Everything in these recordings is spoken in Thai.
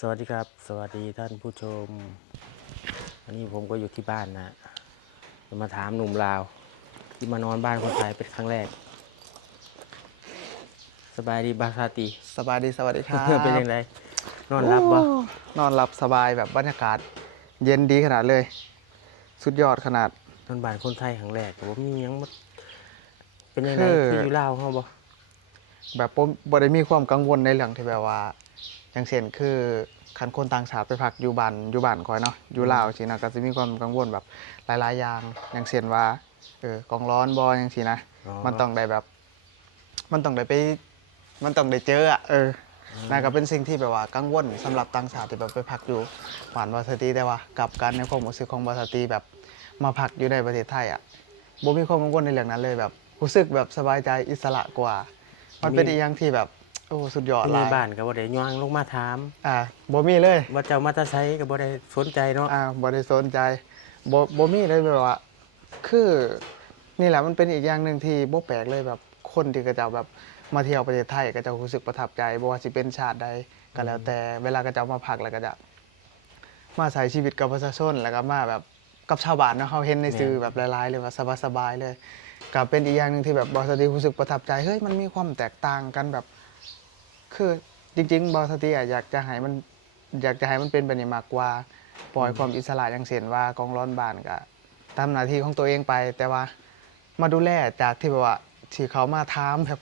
สวัสดีครับสวัสดีท่านผู้ชมวันนี้ผมก็อยู่ที่บ้านนะจะมาถามหนุ่มลาวที่มานอนบ้านคนไทยเป็นครั้งแรกสบายดีบาซาติ สวัสดีครั เป็นบยังไงนอนรับบ่นอนหลับสบายแบบบรรยากาศเย็นดีขนาดเลย สุดยอดขนาดนอนบ้านคนไทยครั้งแรกแต่ว่ามีหยังบ่เป็นยังไงคือคืออยู่ลาวเขาบ่แบบผมบ่ได้มีความกังวลในเรื่องที่แบบว่าอย่างเช่นคือคันคนต่างชาติไปพักอยู่บ้านคอยเนาะอยู่ลาวสินะก็จะมีความกังวลแบบหลายๆอย่างอย่างเช่นว่ากองร้อนบ่จังซี่นะอ๋อมันต้องได้แบบมันต้องได้ไปมันต้องได้เจออ่ะนั่นก็เป็นสิ่งที่แบบว่ากังวลสำหรับต่างชาติที่แบบไปพักอยู่หวานวาสตีแต่ว่ากลับกันในความรู้สึกของวาสตีแบบมาพักอยู่ในประเทศไทยอ่ะบ่มีความกังวลในเรื่องนั้นเลยแบบรู้สึกแบบสบายใจอิสระกว่า มันเป็นอีกอย่างที่แบบโอ้สุดยอดเป็นหลายในบ้านก็บ่ได้ย่างลงมาถามบ่มีเลยว่าเจ้ามาแตาไสก็บ่ได้สนใจเนาะบ่ได้สนใจบ่มีเลยแบบว่าคือนี่แหละมันเป็นอีกอย่างหนึ่งที่บ่แปลกเลยแบบคนที่เขาเจ้าแบบมาเที่ยวประเทศไทยก็จะรู้สึกประทับใจบ่ว่าสิเป็นชาติใดก็แล้วแต่เวลาเขาเจ้ามาพักแล้วก็จะมาใช้ชีวิตกับประชาชนแล้วก็มาแบบกับชาวบ้านเนาะเราเห็นในสื่อแบบหลายๆเลยว่าสบายๆเลยก็เป็นอีกอย่างหนึ่งที่แบบบ่สติรู้สึกประทับใจเฮ้ยมันมีความแตกต่างกันแบบ คือจริงๆบอสตีอยากจะให้มันเป็นแบบนี้มากกว่าปล่อยความอิสระอย่างเช่นว่ากองร้อนบ้านก็ทำหน้าที่ของตัวเองไป แต่ว่ามาดูแลจากที่แบบว่าที่เขามาถามแบบ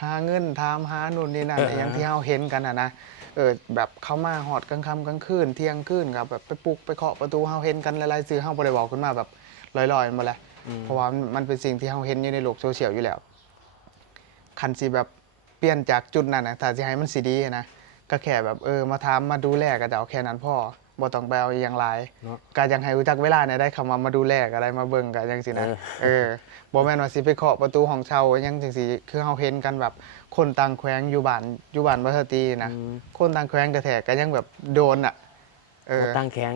หาเงินถามหานู่นนี่นั่นอย่างที่เราเห็นกันนะแบบเขามาหอดกลางค่ำกลางคืนเที่ยงคืนกับแบบไปปลุกไปเคาะประตูเราเห็นกันหลายๆสื่อเราบ่ได้บอกขึ้นมาแบบลอยๆมาแหละเพราะว่ามันเป็นสิ่งที่เราเห็นอยู่ในโลกโซเชียลอยู่แล้ว คันสิแบบเปลี่ยนจากจุดนั้นนะถ้าสิให้มันสิดีนะก็แค่แบบมาถามมาดูแลก็จะเอาแค่นั้นพอบ่ต้องไปเอาอหย่างหลายเนาะก็ยังให้รู้จักเวลาเนี่ยได้คำว่ามาดูแลก็ได้มาเบิ่งก็จังซี่นะบ่แม่นว่าสิไปเคาะประตูห้องเช่าอิหยังจังซี่คือเฮาเห็นกันแบบคนต่างแขวงอยู่บ้านบ่สตรีนะคนต่างแขวงแท้ๆก็ยังแบบโดนอ่ะเออตั้งแขง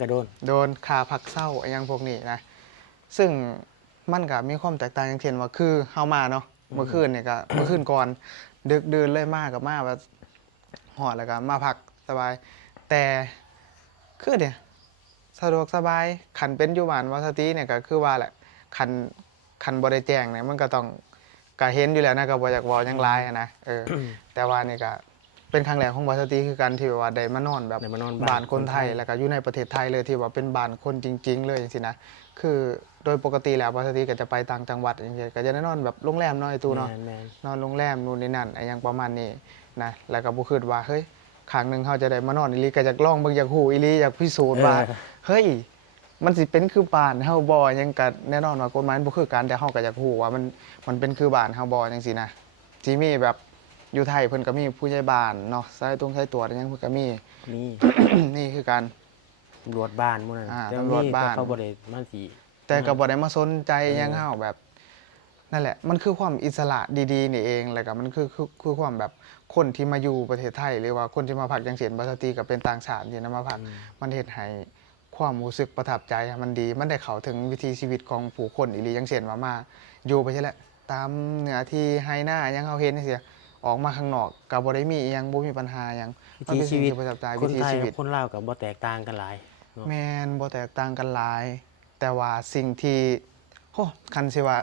ก็โดนโดนค่าพักเศร้าอิหยังพวกนี้นะ ซึ่งมันก็มีความแตกต่างอย่างเช่นว่าคือเฮามาเนาะเมื่อคืนเนี่ยก็เมื่อคืนก่อนดึกดื่นเลยมากกับมาแบบหอดแล้วก็มาพักสบายแต่คือเนี่ยสะดวกสบายขันเป็นอยู่บ้านวาสติเนี่ยก็คือว่าแหละขันขันบ่ได้แจ้งเนี่ยมันก็ต้องก็เห็นอยู่แล้วนะก็บ่อยากเว้าหยังหลายอะนะแต่ว่านี่ก็เป็นครั้งแรกของวาสติคือกันที่แบบว่าได้มานอนแบบได้มานอนบ้านคนไทยคนไทยแล้วก็อยู่ในประเทศไทยเลยที่ว่าเป็นบ้านคนจริงๆเลยจังซี่นะ คือโดยปกติแล้วปกติก็จะไปต่างจังหวัดอย่างเงี้ยก็จะได้นอนแบบโรงแรมเนาะไอ้ตู้เนาะแม่นนอนโรงแรมนู่นนี่นั่นไอ้หยังประมาณนี้นะแล้วก็บ่คิดว่าเฮ้ยครั้งหนึงเขาจะได้มานอนอีหลีก็อยากลองเบิ่งอยากฮู้อีหลีอยากพิสูจน์ว่าเฮ้ยมันสิเป็นคือบ้านเฮาบ่หยังก็แน่นอนว่ากฎหมายมันบ่คือกันแต่เฮาก็อยากฮู้ว่ามันเป็นคือบ้านเฮาบ่จังซี่นะสิมีแบบอยู่ไทยเพิ่นก็มีผู้ใหญ่บ้านเนาะสายตรวจอิหยังเพิ่นก็มี มี นี่คือกันตำรวจบ้านหมู่นั่นแต่ตำรวจบ้าน เขาบ่ได้มาสิแต่ก็บ่ได้มาสนใจเออหยังเฮาแบบนั่นแหละมันคือความอิสระดีๆนี่เองแล้วก็มันคือความแบบคนที่มาอยู่ประเทศไทยหรือว่าคนที่มาพักอย่างเช่นบาสตีก็เป็นต่างชาติที่นำมาพักมันเฮ็ดให้ความรู้สึกประทับใจมันดีมันได้เข้าถึงวิถีชีวิตของผู้คนอีหลีอย่างเช่นว่ามาอยู่ไปซั่นแหละตามเหนือที่ไร่นาหยังเฮาเห็นจังซี้ออกมาข้างนอกก็บ่ได้มีอิหยังบ่มีปัญหาหยังวิมันเป็นสิ่งถีชีวิตที่ประทับใจคนไทยวิถีชีวิต กับคนลาวก็บ่แตกต่างกันหลายเนาะแม่นบ่แตกต่างกันหลาย แต่ว่าสิ่งที่โอ้คันสิว่า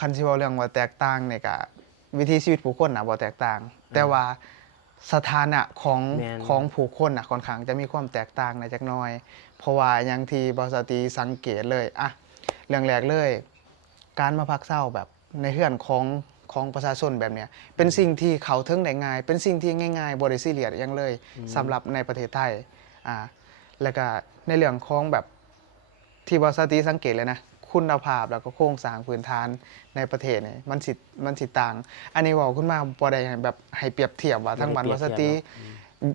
คันสิเว้าเรื่องว่าแตกต่างเนี่ยก็วิถีชีวิตผู้คนน่ะบ่แตกต่าง แต่ว่าสถานะของแม่นของผู้คนน่ะค่อนข้างจะมีความแตกต่างในจักหน่อย เพราะว่าอย่างที่บ่สติสังเกตเลยอะเรื่องแรกเลย การมาพักเช้าแบบในเรือนของประชาชนแบบเนี้ยเป็นสิ่งที่เข้าถึงได้ง่าย เป็นสิ่งที่ง่ายๆบ่ได้ซีเรียสหยังเลยสำหรับในประเทศไทยอ่า แล้วก็ในเรื่องของแบบที่บอสตีสังเกตเลยนะคุณภาพแล้วก็โครงสร้างพื้นฐานในประเทศนี่มันสิต่างอันนี้เว่าขึ้นมาบ่ได้ให้แบบให้เปรียบเทียบว่าทั้งบ้านบอสตี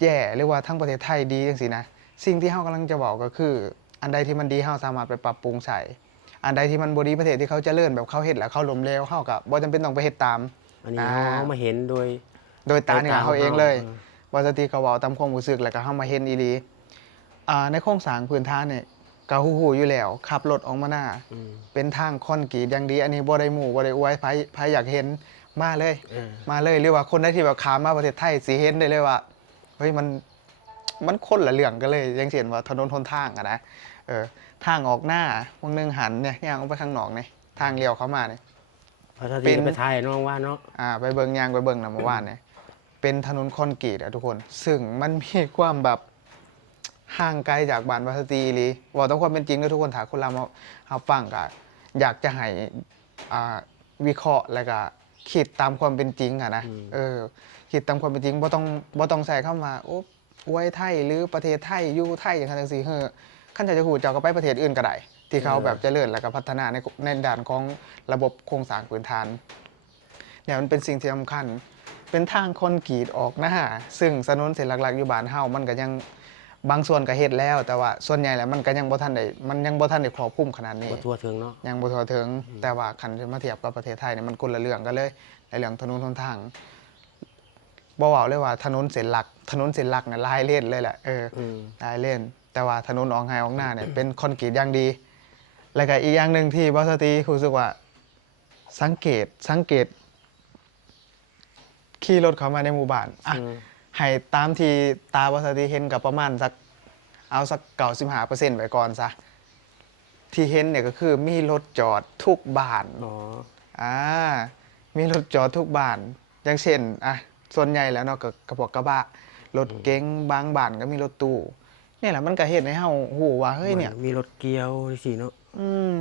แย่หรือว่าทั้งประเทศไทยดีจังซี่นะสิ่งที่เฮากำลังจะบอกก็คืออันใดที่มันดีเฮาสามารถไปปรับปรุงใช้อันใดที่มันบ่ดีประเทศที่เขาเจริญแบบเขาเฮ็ดแล้วเขาล้มเหลวเฮาก็บ่จำเป็นต้องไปเฮ็ดตามอันนี้อ่า เขามาเห็นโดยตาเนื้อเขาเองเลย ออว่าสติเขาเว้าตามความรู้สึกแล้วก็เฮามาเห็นอีหลีในโครงสร้างพื้นฐานเนี่ยก็ฮู้ๆอยู่แล้วขับรถออกมาหน้าเป็นทางคอนกรีตอย่างดีอันนี้บ่ได้หมู่บ่ได้อวยไผอยากเห็นมาเลยเออมาเลยหรือว่าคนใดที่แบบข้ามมาประเทศไทยสิเห็นได้เลยว่าเฮ้ย มันคนละเรื่องกันเลยอย่างเช่นว่าถนนหนทางอะนะทางออกหน้าบางนึงหันเนี่ยย่างออกไปข้างนอกเนี่ยทางเลี้ยวเข้ามาเนี่ย พอเท่า เป็ ที่ น ไปถ่ายน้องว่าเนาะ ไปเบิงยางไปเบิงนะเมื่อวานเนี่ยเป็นถนนคอนกรีตอะทุกคน ซึ่งมันมีความแบบห่างไกลจากบ้านวัสตีอีหลีว่าต้องความเป็นจริงนะทุกคนถ้าคนเรามาฟังก็อยากจะให้อ่าวิเคราะห์แล้วก็คิดตามความเป็นจริงอะนะคิดตามความเป็นจริงบ่ต้องใส่เข้ามาโอ้อวยไทยหรือประเทศไทยอยู่ไทยอย่างนั้นจังซี่ขั้นจะหูเจ้าก็ไปประเทศอื่นก็ได้ที่เขาแบบเจริญแล้วก็พัฒนาในด้านของระบบโครงสร้างพื้นฐานเนี่ยมันเป็นสิ่งที่สำคัญเป็นทางคอนกรีตออกหน้าซึ่งถนนเส้นหลักๆอยู่บ้านเฮามันก็ยังบางส่วนก็เฮ็ดแล้วแต่ว่าส่วนใหญ่แล้วมันก็ยังบ่ทันได้ครอบคลุมขนาดนี้ บ่ทั่วถึงเนาะ ยังบ่ทั่วถึงแต่ว่าคันจะมาเทียบกับประเทศไทยเนี่ยมันคนละเรื่องกันเลยในเรื่องถนนหนทางบ่เว้าเลยว่าถนนเส้นหลักเนี่ยหลายเลนเลยแหละหลายเลนแต่ว่าถนนออกไห้ออกหน้าเนี่ยเป็นคอนกรีตอย่างดี แล้วก็อีกอย่างหนึ่งที่บอสตีรู้สึกว่าสังเกตขี่รถเข้ามาในหมู่บ้านให้ตามที่ตาบอสตีเห็นกับประมาณสักเอาสัก95%ไปก่อนซะที่เห็นเนี่ยก็คือมีรถจอดทุกบ้านมีรถจอดทุกบ้านอย่างเช่นส่วนใหญ่แล้วเนาะก็กระบอกกระบะรถเก๋งบางบ้านก็มีรถตู้นี่แหละมันก็เฮ็ดให้เฮาฮู้ว่าเฮ้ยเนี่ยมีรถเกี่ยวสิเนาะ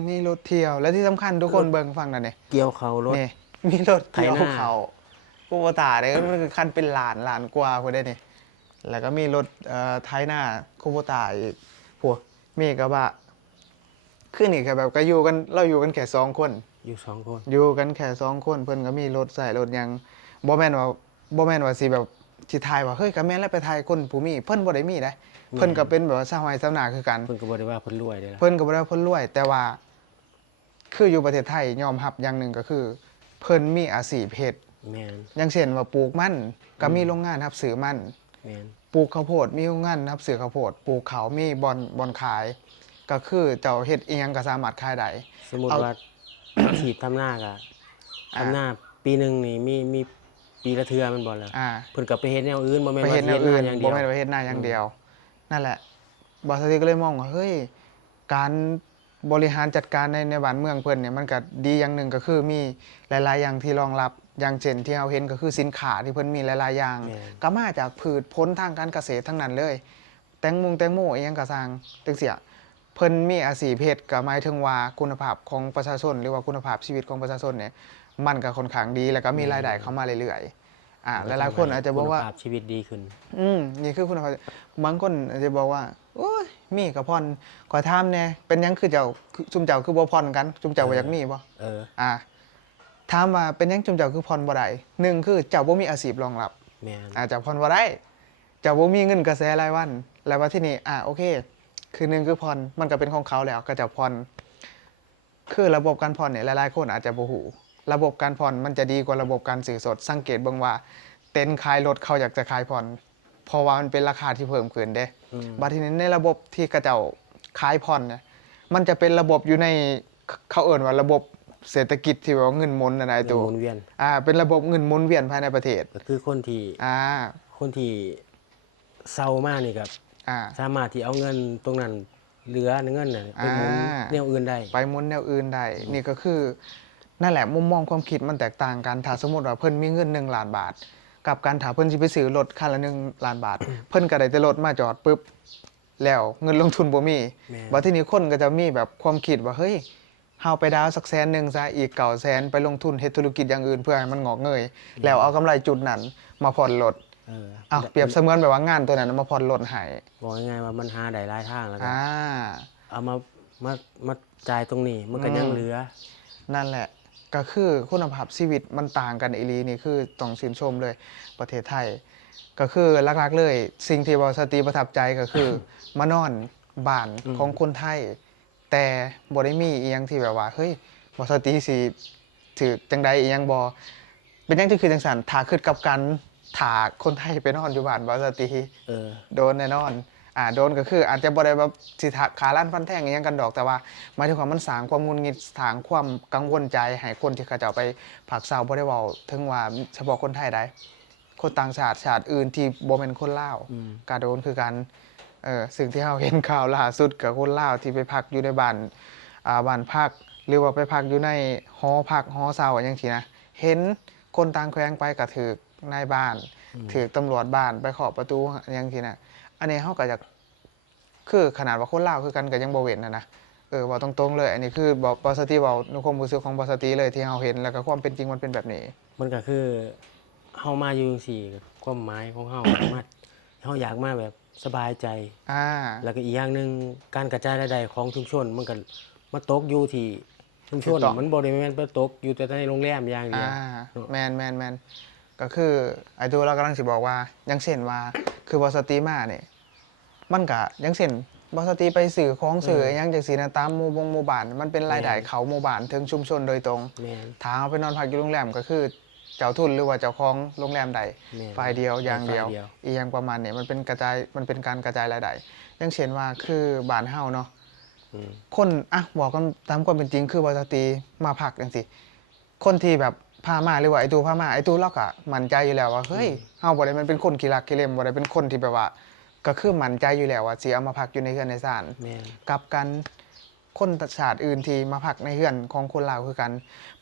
มีรถเที่ยวและที่สำคัญทุกคนเบิ่งฟังนั่นนี่เกี่ยวเขารถนี่มีรถเกี่ยวไถนา เขากูบ่ตาเด้มันคือคันเป็นล้านกว่าพุ่นเด้นี่แล้วก็มีรถไถนาคูโบตาอีกพวกมีกระบะคือนี่ก็แบบก็อยู่กันเราอยู่กันแค่2คนอยู่2 คน อยู่กันแค่2คนเพิ่นก็มีรถใส่รถหยังบ่แม่นว่าสิแบบสิทายว่าเฮ้ยก็แม่นแล้วไปทายคนผู้มีเพิ่นบ่ได้มีเด้เพิ่นก็เป็นแบบว่าชาวไร่ชาวนาคือกันเพิ่นก็บ่ได้ว่าเพิ่นรวยเด้ล่ะเพิ่นก็บ่ได้ว่าเพิ่นรวยแต่ว่าคืออยู่ประเทศไทยยอมรับอย่างหนึ่งก็คือเพิ่นมีอาชีพเฮ็ดแม่นอย่างเช่นว่าปลูกมันก็มีโรงงานรับซื้อมันแม่นปลูกข้าวโพดมีโรงงานรับซื้อข้าวโพดปลูกข้าวมีบ่อนขายก็คือเจ้าเฮ็ดอีหยังก็สามารถขายได้สมมุติว่าอาชีพทำนาก็ทำนาปีหนึงนี่มีปีละเทื่อแม่นบ่ล่ะเพิ่นก็ไปเฮ็ดแนวอื่นบ่แม่นว่าเฮ็ดนาอย่างเดียวบ่แม่นว่าเฮ็ดนาอย่างเดียวนั่นแหละบอสติก็เลยมองว่าเฮ้ยการบริหารจัดการในบ้านเมืองเพิ่นเนี่ยมันก็ดีอย่างหนึ่งก็คือมีหลายๆอย่างที่รองรับอย่างเช่นที่เราเห็นก็คือสินค้าที่เพิ่นมีหลายๆอย่างก็มาจากพืชผลทางการเกษตรทั้งนั้นเลยแตงโมอีหยังก็สร้างจังซี่เพิ่นมีอาชีพเฮ็ดก็หมายถึงว่าคุณภาพของประชาชนหรือว่าคุณภาพชีวิตของประชาชนเนี่ยมันก็ค่อนข้างดีแล้วก็มีรายได้เข้ามาเรื่อยๆหลายๆคนอาจจะบอกว่าคุณภาพชีวิตดีขึ้นนี่คือคุณภาพบางคนอาจจะบอกว่าโอ้ยมีก็ผ่อนขอถามแน่เป็นหยังคือเจ้าซุมเจ้าคือบ่ผ่อนกันซุมเจ้าบ่อยากมีบ่ถามว่าเป็นหยังซุมเจ้าคือผ่อนบ่ได้1คือเจ้าบ่มีอาชีพรองรับแม่นเจ้าผ่อนบ่ได้เจ้าบ่มีเงินกระแสรายวันแล้วว่าที่นี่โอเคคือ1คือผ่อนมันก็เป็นของเขาแล้วก็จะผ่อนคือระบบการผ่อนเนี่ยหลายๆคนอาจจะบ่ฮู้ระบบการผ่อนมันจะดีกว่าระบบการซื้อสดสังเกตเบิ่งว่าเต็นท์ขายรถเขาอยากจะขายผ่อนเพราะว่ามันเป็นราคาที่เพิ่มขึ้นเด้บัดทีนี้ในระบบที่กระเจ้าขายผ่อนเนี่ยมันจะเป็นระบบอยู่ในเขาเอิ้นว่าระบบเศรษฐกิจที่ว่าเงินหมุนน่ะนายตู่หมุนเวียนเป็นระบบเงินหมุนเวียนภายในประเทศก็คือคนที่เซามานี่ก็สามารถที่เอาเงินตรงนั้นเหลือเงินน่ะไปหมุนแนวอื่นได้ไปหมุนแนวอื่นได้นี่ก็คือนั่นแหละมุมมองความคิดมันแตกต่างกันถ้าสมมุติว่าเพิ่นมีเงิน1ล้านบาทกับการถ้าเพิ่นสิไปซื้อรถคันละ1ล้านบาทเพิ่นก็ได้แต่รถมาจอดปึ๊บแล้วเงินลงทุนบ่มีบัดทีนี้คนก็จะมีแบบความคิดว่าเฮ้ยเฮาไปดาวสัก100,000ซะอีก900,000ไปลงทุนเฮ็ดธุรกิจอย่างอื่นเพื่อให้มันงอกเงยแล้วเอากำไรจุดนั้นมาผ่อนรถเปรียบเสมือนแบบว่างานตัวนั้นมาผ่อนรถให้บอกง่ายๆว่ามันหาได้หลายทางแล้วก็เอามาจ่ายตรงนี้มันก็ยังเหลือนั่นแหละก็คือคุณภาพชีวิตมันต่างกันอีหลีนี่คือต้องชื่นชมเลยประเทศไทยก็คือหลักๆเลยสิ่งที่บอสตีประทับใจก็คือมานอนบ้านของคนไทยแต่บ่ได้มีอีหยังที่แบบว่าเฮ้ยบอสตีสิถือจังใดอีหยังบ่เป็นหยังที่คือจังซั่นถ้าคิดกับกันถ้าคนไทยไปนอนอยู่บ้านบอสตีโดนแน่นอนโดนก็คืออาจจะบ่ได้แบบสิขาลั่นฟันแทงอีหยังกันดอกแต่ว่าหมายถึงว่ามันสร้างความหงุดหงิดสร้างความกังวลใจให้คนที่เขาเจ้าไปภาคเศร้าบ่ได้เว้าถึงว่าเฉพาะคนไทยได้ คนต่างชาติชาติอื่นที่บ่แม่นคนลาว อืม ก็โดนคือกันสิ่งที่เราเห็นข่าวล่าสุดกับคนลาวที่ไปพักอยู่ในบ้านบ้านพักหรือว่าไปพักอยู่ในหอพักหอเช่าอย่างที่นะเห็นคนต่างแขวงไปก็ถูกนายบ้านถูกตำรวจบ้านไปเคาะประตูอย่างที่นะอันนี้เฮาก็จะคือขนาดว่าคนลาวคือกันก็ยังบ่เว้นนะเว้าตรงๆเลยอันนี้คือบ่สติเว้าในความรู้สึกของบ่สติเลยที่เราเห็นแล้วก็ความเป็นจริงมันเป็นแบบนี้ มันก็คือเฮามาอยู่จังซี่ความหมายของเฮา มาเฮาอยากมาแบบสบายใจ อ่า แล้วก็อีกอย่างหนึ่งการกระจายรายได้ของชุมชนมันก็มาตกอยู่ที่ชุมชน ถูกต้อง มันบ่ได้แม่นไปตกอยู่แต่ในโรงแรมอย่างเดียว แมนก็คือไอ้ตัวเรากำลังสิบอกว่าอยังเช่นว่าคือบอสตีมาเนี่ยมันก็อยังเช่นบอสตีไปสื่อของสื่ออหยังจากสีนะตามหมู่บ้านมันเป็นรายได้เขาหมู่บ้านถึงชุมชนโดยตรง แม่น ถ้าเอาไปนอนพักอยู่โรงแรมก็คือเจ้าทุนหรือว่าเจ้าของโรงแรมใด แม่น ฝ่ายเดียวอย่างเดียว ฝ่ายเดียว อีกอย่างประมาณนี้มันเป็นการกระจายรายได้อยังเช่นว่าคือบ้านเฮาเนาะ อืม คนบอกกันตามความเป็นจริงคือบริษัทตีมาพักจังสิคนที่แบบพามาหรือว่าไอ้ตูพามาไอ้ตูเราก็มั่นใจอยู่แล้วว่าเฮ้ยเฮาบ่ได้มันเป็นคนขี้รักขี้เล่มบ่ได้เป็นคนที่แบบว่าก็คือมั่นใจอยู่แล้วว่าสิเอามาพักอยู่ในเฮือนในศาล แม่น กับกันคนชาติอื่นที่มาพักในเฮือนของคนลาวคือกัน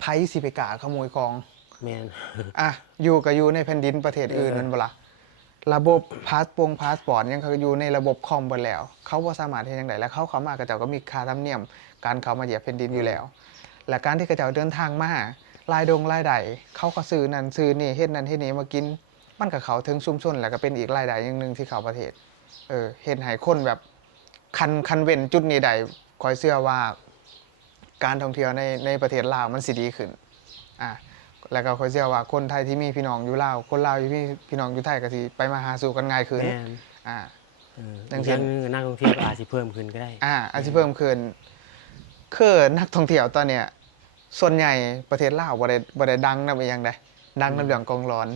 ไผสิไปกล้าขโมยของ แม่น อยู่ก็อยู่ในแผ่นดินประเทศอื่นนั่นบ่ล่ะระบบพาสปอร์ตยังเขาอยู่ในระบบคอมเบิดแล้ว เขาบ่สามารถเฮ็ดจังไดแล้วเขาเข้ามาก็เจ้าก็มีค่าธรรมเนียมการเข้ามาเหยียบแผ่นดินอยู่แล้ว และการที่เขาเจ้าเดินทางมารายได้เขาก็ซื้อนั่นซื้อนี่เฮ็ดนั่นเฮ็ดนี่มากิน มันก็เข้าถึงชุมชนแล้วก็เป็นอีกรายได้อย่างหนึงที่เข้าประเทศเฮ็ดให้คนแบบคันเว้นจุดนี้ได้ข้อยเชื่อว่าการท่องเที่ยวในประเทศลาวมันสิดีขึ้นอ่า แล้วก็ข้อยเชื่อว่าคนไทยที่มีพี่น้องอยู่ลาวคนลาวที่มีพี่น้องอยู่ไทยก็สิไปมาหาสู่กันง่ายขึ้น แม่น อ่า อีกอย่างหนึงนักท่องเที่ยวก็อาจสิเพิ่มขึ้นก็ได้ อาจจะเพิ่มขึ้นคือนักท่องเที่ยวตอนเนี้ยส่วนใหญ่ประเทศลาวบ่ได้ดังนำอีหยังใดดังนำเรื่องกองร้อน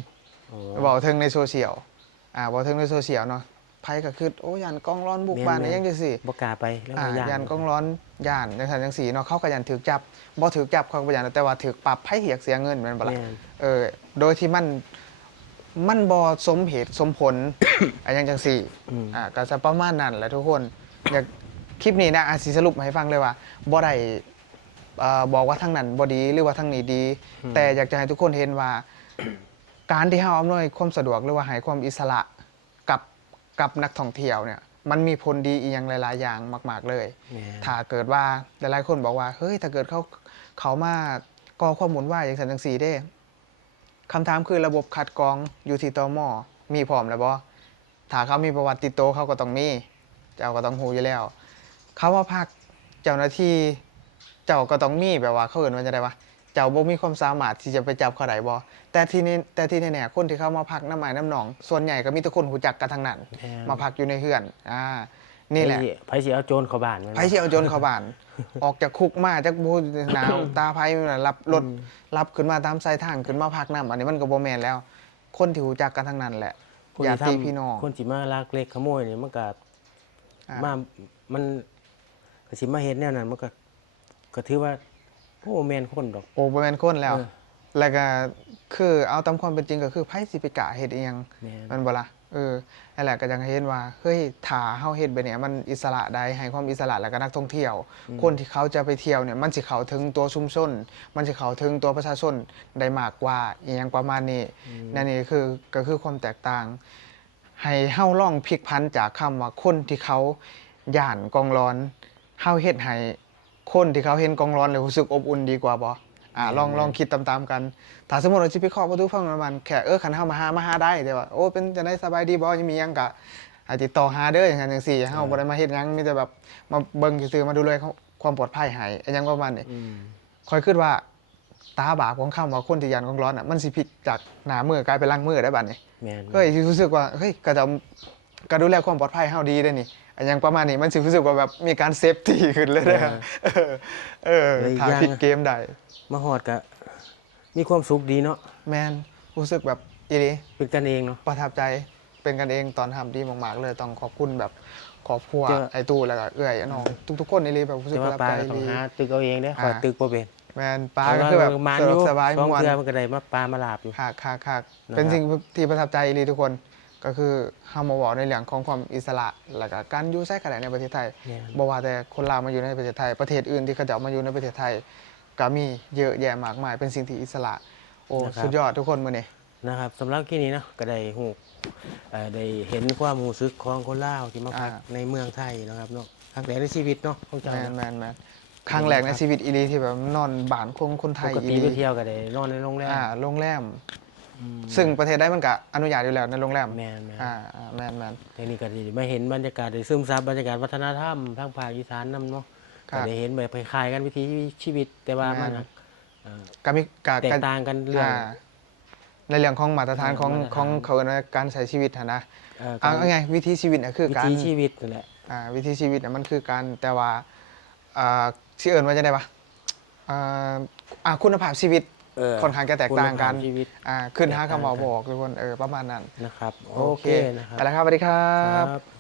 โอ้ เว้าถึงในโซเชียลเว้าถึงในโซเชียลเนาะไผก็คือโอ้ย่านกองร้อนบุกบ้านอีหยังจังซี่ บ่กล้าไปแล้วก็ ย่านกองร้อนย่านจังซั่นจังซี่เนาะเขาก็ย่านถูกจับบ่ถูกจับเขาก็บ่ย่านแต่ว่าถูกปรับไผเหียกเสียเงินแม่นบ่ล่ะ แม่น โดยที่มันบ่สมเหตุสมผล อะไรอย่างจังซี่ อืม ก็จะประมาณนั้นแหละทุกคนอยากคลิปนี้นะสิสรุปให้ฟังเลยว่าบ่ได้บอกว่าทางนั้นบ่ดีหรือว่าทางนี้ดี แต่อยากจะให้ทุกคนเห็นว่า การที่เฮาอำนวยความสะดวกหรือว่าให้ความอิสระกับนักท่องเที่ยวเนี่ยมันมีผลดีอีกอย่างหลายๆอย่างมากๆเลย แม่น ถ้าเกิดว่าหลายๆคนบอกว่าเฮ้ยถ้าเกิดเขามาก่อความหมุนวายอย่างสันจังสีเด้คำถามคือระบบคัดกรองอยู่ที่ตมมีพร้อมแล้วบ่ถ้าเขามีประวัติติดตัวเขาก็ต้องมีเจ้าก็ต้องฮู้อยู่แล้ว เขาว่าพักเจ้าหน้าที่เจ้าก็ต้องมีแบบว่าเขาเอิ้นว่าจังได๋วะเจ้าบ่มีความสามารถที่จะไปจับเขาได้บ่แต่ที่แน่ๆคนที่เขามาพักน้ำไม้น้ำหนอง ส่วนใหญ่ก็มีแต่คนรู้จักกันทั้งนั้น แม่น มาพักอยู่ในเฮือนนี่แหละ ไผสิเอาโจรเข้าบ้านแม่น ไผสิเอาโจรเข้าบ้าน ออกจากคุกมาจากบ่หนาวตาไผนั่นรับรถรับขึ้นมาตามสายทางขึ้นมาพักน้ำอันนี้มันก็บ่แม่นแล้ว คนที่รู้จักกันทั้งนั้นแหละ คน ญา ที่ ติพี่น้อง คนสิมาลักเล็กขโมยนี่มันก็ อ่า มันก็สิมาเฮ็ดแนวนั้นมันก็ถือว่าโอ้แม่นคนดอก โอ้บ่แม่นคนแล้ว เออ แล้วก็คือเอาตามความเป็นจริงก็คือไผสิไปกล้าเฮ็ดอีหยัง แม่น มันบ่ล่ะนั่นแหละก็อยังให้เห็นว่าเฮ้ยถ้าเฮาเฮ็ดแบบเนี้ยมันอิสระได้ให้ความอิสระแล้วก็นักท่องเที่ยว คนที่เขาจะไปเที่ยวเนี่ยมันสิเข้าถึงตัวชุมชน มันสิเข้าถึงตัวประชาชนได้มากกว่าอีหยังประมาณนี้นั่นนี่ก็คือความแตกต่าง ให้เฮาลองพลิกผันจากคำว่าคนที่เขาย่านกองร้อนเฮาเฮ็ดให้คนที่เขาเห็นกองร้อนแล้วรู้สึกอบอุ่นดีกว่าบ่ลองคิดตามๆกัน ถ้าสมมุติว่าสิไปเคาะประตูฝั่งนั้นมันแค่คันเฮามาหาได้แต่ว่าโอ้เป็นจังได๋สบายดีบ่ยังมีหยังก็ให้ติดต่อหาเด้ออย่างนั้นจังซี่เฮาบ่ได้มาเฮ็ดหยังมีแต่แบบมาเบิ่งซื่อๆมาดูแลความปลอดภัยให้อิหยังประมาณนี้ อืม ค่อยคิดว่าตาบาปของคำว่าคนที่ย่านกองร้อนน่ะมันสิพลิกจากหน้ามือกลายเป็นหลังมือได้บัดนี้ แม่น เฮ้ยรู้สึกว่าเฮ้ยก็ดูแลความปลอดภัยเฮาดีได้อนี่อันยังประมาณนี้มันสิรู้สึกว่าแบบมีการเซฟตี้ขึ้นเลยนะถ้าพลิกเกมได้ มาฮอดก็มีความสุขดีเนาะ แมนรู้สึกแบบอีหลี เป็นกันเองเนาะ ประทับใจเป็นกันเองตอนทำดีมากๆเลยต้องขอบคุณแบบครอบครัว เจอ ไอ้ตู้แล้วก็เอื้อยน้องทุกๆคนอีหลีแบบรู้สึ แต่ กป ว่า ระทับ ปลา ใจ ก็ อี ต้อ ห ง ลี หาตึกเอาเองเด้อขอยตึกบ่เป็น แมนปลาก็คือแบบ มาน สะ อ ดว ยู่ กสบาย ช่อง ม่วน เทือมันก็ได้มาปลามาลาบอยู่ คักคักคัก นะครับ เป็นสิ่งที่ประทับใจเลยทุกคนก็คือเฮามาบอกในเรื่องของความอิสระแล้วก็การอยู่ใช้กระไดในประเทศไทย แม่น บ่ว่าแต่คนลาวมาอยู่ในประเทศไทยประเทศอื่นที่เขาจะเอามาอยู่ในประเทศไทยก็มีเยอะแยะมากมายเป็นสิ่งที่อิสระโอ้สุดยอดทุกคนมื้อนี้ นะครับสำหรับที่นี้เนาะก็ได้ฮู้ได้เห็นความรู้สึกของคนลาวที่มาพักในเมืองไทยนะครับเนาะครั้งแรกในชีวิตเนาะของเจ้า แมน เนาะ แมนแมนครั้งแรกในชีวิตอีหลีที่แบบนอนบ้านคนไท ป ย ก อี ติ หลี ไปเที่ยวก็ได้นอนในโรงแรม โรงแรม อืม ซึ่งประเทศได้มันก็อนุญาตอยู่แล้วในโรงแรม แม่นๆ แมนแมน ทีนี้ก็ได้มาเห็นบรรยากาศได้ซึมซับบรรยากาศวัฒนธรรมทางภาคอีสานนํเนาะ ครั ก็ บ ได้เห็นแบบคล้ายๆกันวิถีชีวิตแต่ว่ามันน่ะก็มีก แตกต่างกันเรื่อง ในเรื่องของมาตรฐานของ มาตรฐาน ของเขาเรียกว่าการใช้ชีวิตนะ กา เอา ร ไงวิถีชีวิตน่ะคือ วิ การ ถีชีวิตนั่นแหละ วิถีชีวิตน่ะมันคือการแต่ว่าที่เอิ้นว่าจะได้ปะคุณภาพชีวิตค่อนข้างจะแตกต่างกัน คุณภาพชีวิต ขึ้นหาคำบอกทุกคนประมาณนั้น นะครับ โอเค นะครับ ไปแล้วครับสวัสดีครั ครับ บ